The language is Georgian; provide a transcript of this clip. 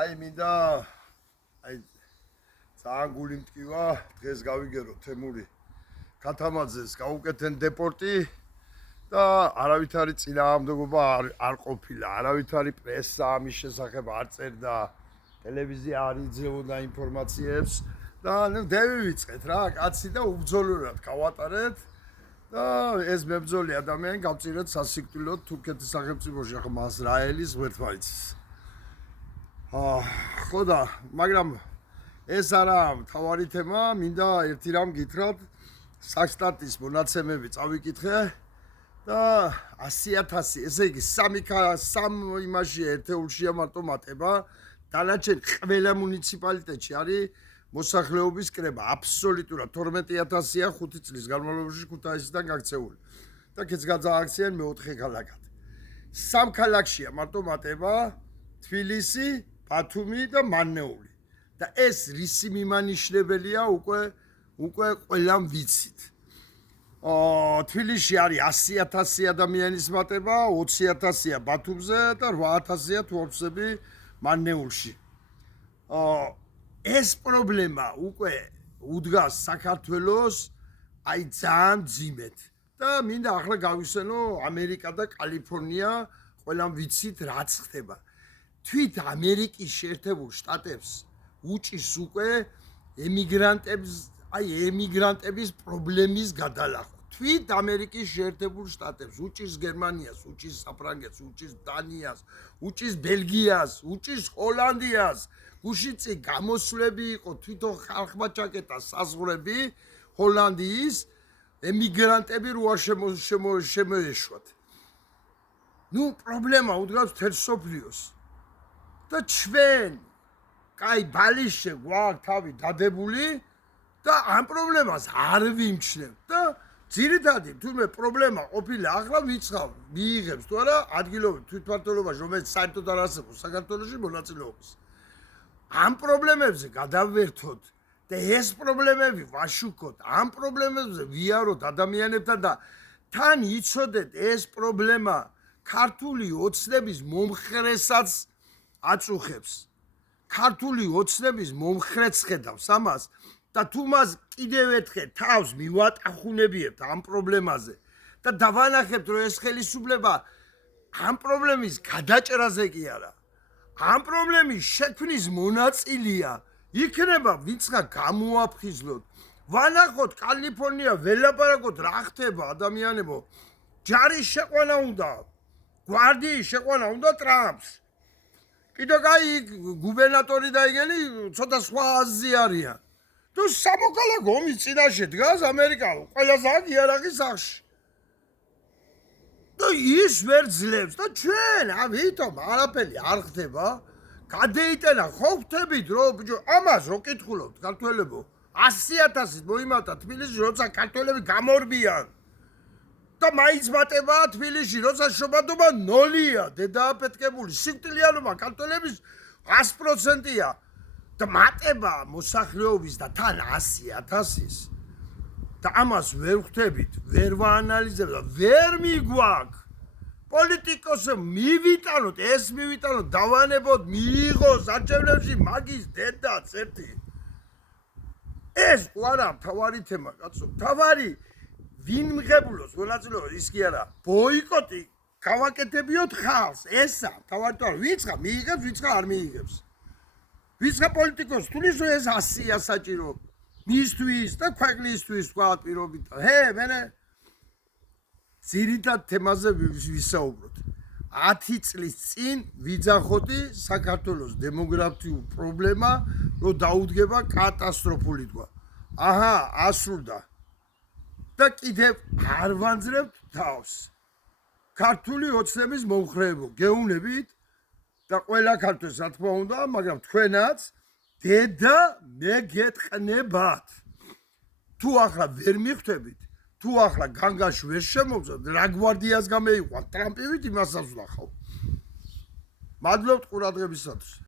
აი მინდა აი ძალიან გული მტკივა დღეს გავიგერო თემური ქათამაძეს გაუკეთენ დეპორტი და არავითარი წინააღმდეგობა არ ყოფილა, არავითარი პრესა ამის შესახებ არ წერდა, ტელევიზია არ იძლეოდა ინფორმაციებს და ნუ დევივიწყეთ რა, კაცი და უბრძოლურად გავატარეთ და ეს მებრძოლი ადამიანი გავწირეთ სასიკვდილოდ თურქეთის სახელმწიფოში, ახლა მას რა ელის ღმერთმაიცის. ხო და მაგრამ ეს არა მთავარი თემა, მინდა ერთი რამ გითხრათ, საჩტატის მონაცემები წავიკითხე და 100,000, ესე იგი სამ იმაში ერთეულშია მარტო მატება, დანარჩენ ყველა მუნიციპალიტეტში არის მოსახლეობის კრება, აბსოლუტურად 12,000-ია 5 წლის განმავლობაში ქუთაისიდან გაქცეული. და კეც გაძააქციან მეოთხე ქალაქად. სამ ქალაქშია მარტო მატება, თბილისი, ბათუმი და მანნეული. და ეს რისი მიმანიშნებელია უკვე ყველამ ვიცით. თბილისში არის 100,000 ადამიანის მატება, 20,000-ია ბათუმზე და 8,000-ია თურქები მანნეულში. ეს პრობლემა უკვე უდგას საქართველოს აი ძალიან ძიმეთ და მინდა ახლა გავისვენო ამერიკა და კალიფორნია, ყველამ ვიცით რაც ხდება. თვით ამერიკის შეერთებულ შტატებს უჭირს უკვე ემიგრანტების პრობლემის გადალახვა. თვით ამერიკის შეერთებულ შტატებს უჭირს გერმანიას, უჭირს საფრანგეთს, უჭირს დანიას, უჭირს ბელგიას, უჭირს ჰოლანდიას. გუშინ წინ გამოსვლები იყო, თვითონ ხალხმა ჩაკეტა საზღვრები ჰოლანდიის, ემიგრანტები რო არ შემოეშვათ. ნუ პრობლემა უდგას მთელ მსოფლიოს. და ჩვენ კაი ბალიშე გვაქვს თავი დადებული და ამ პრობლემას არ ვიმჩნევთ და ძირითადი თურმე პრობლემა ყოფილა ახლა ვიწყავ მიიღებს თუ არა ადგილობრივ თვითმმართველობაში რომელიც საერთოდ არ არსებობს საქართველოში მონაწილეობის. ამ პრობლემებზე გადავერთოთ და ეს პრობლემები ვაშუქოთ, ამ პრობლემებზე ვიაროთ ადამიანებთან და თან იცოდეთ ეს პრობლემა ქართული ოცნების მომხრესაც აწუხებს. ქართული ოცნების მომხრეც ხედავს ამას და თუ მას კიდევ ერთხელ თავს მივატახუნებიებთ ამ პრობლემაზე და დავანახებთ რომ ეს ხელისუფლება ამ პრობლემის გადაჭრაზე კი არა, ამ პრობლემის შექმნის მონაწილეა, იქნება ვინცღა გამოაფხიზლოთ. ვანახოთ კალიფორნია, ველაპარაკოთ რა ხდება ადამიანებო. ჯარის შეყვანა უნდა, გვარდიის შეყვანა უნდა ტრამპს. კიდე კაი გუბერნატორი და იგენი ცოტა სხვა აზრი არიან. თუ სამოქალაქო ომის წინაშე დგას ამერიკა, ყველაზე აქ იარაღის სახში. და ის ვერ ძლებს და ჩვენ ავითომ არაფერი არ ხდება. გადეიტანა ხო ხვდებით რომ ბიჭო ამას რო კითხულობთ ქართველებო 100,000-ით მოიმატა თბილისში როცა ქართველები გამორბიან და მაინც მატებაა თბილისში როცა შობადობა 0-ია დედააფეთქებული სიკვდილიანობა ქართველების 100%-ია და მატება მოსახლეობის და თან 100,000-ის და ამას ვერ ხვდებით, ვერ ვაანალიზებთ და ვერ მიგვაქვს პოლიტიკოსო მივიტანოთ, ეს მივიტანოთ, დავანებოთ, მიიღოს არჩევნებში მაგის დედაც ერთი. ეს ყარა მთავარი თემა, კაცო, მთავარი ვინ მიღებულოს მონაწილეობა ის კი არა, ბოიკოტი გავაკეთებიოთ ხალხს, ესა მთავარი თემა, ვიცხა მიიღებს, ვიცხა არ მიიღებს. ვიცხა პოლიტიკოს თulis რომ ეს 100-ია საჭირო მისთვის და ქვეყნისთვის თქვა პირობით. მერე ძირითად თემაზე ვისაუბროთ. 10 წლის წინ ვიძახოდი საქართველოს დემოგრაფიულ პრობლემა, რომ დაუდგება კატასტროფული თქვა. აჰა, ასრულდა. და კიდევ არ ვანძრევთ თავს. ქართული ოცნების მომხრეებო, გეუნებით და ყველა ქართველს რა თქმა უნდა, მაგრამ თქვენაც დედა მე გეტყნებათ. თუ ახლა ვერ მიხვდებით თუ ახლა განგაში ვერ შემოგზავთ, რა გვარდიას გამეიყვანთ ტრამპივით იმასაც ვნახავ. მადლობთ ყურადღებისათვის.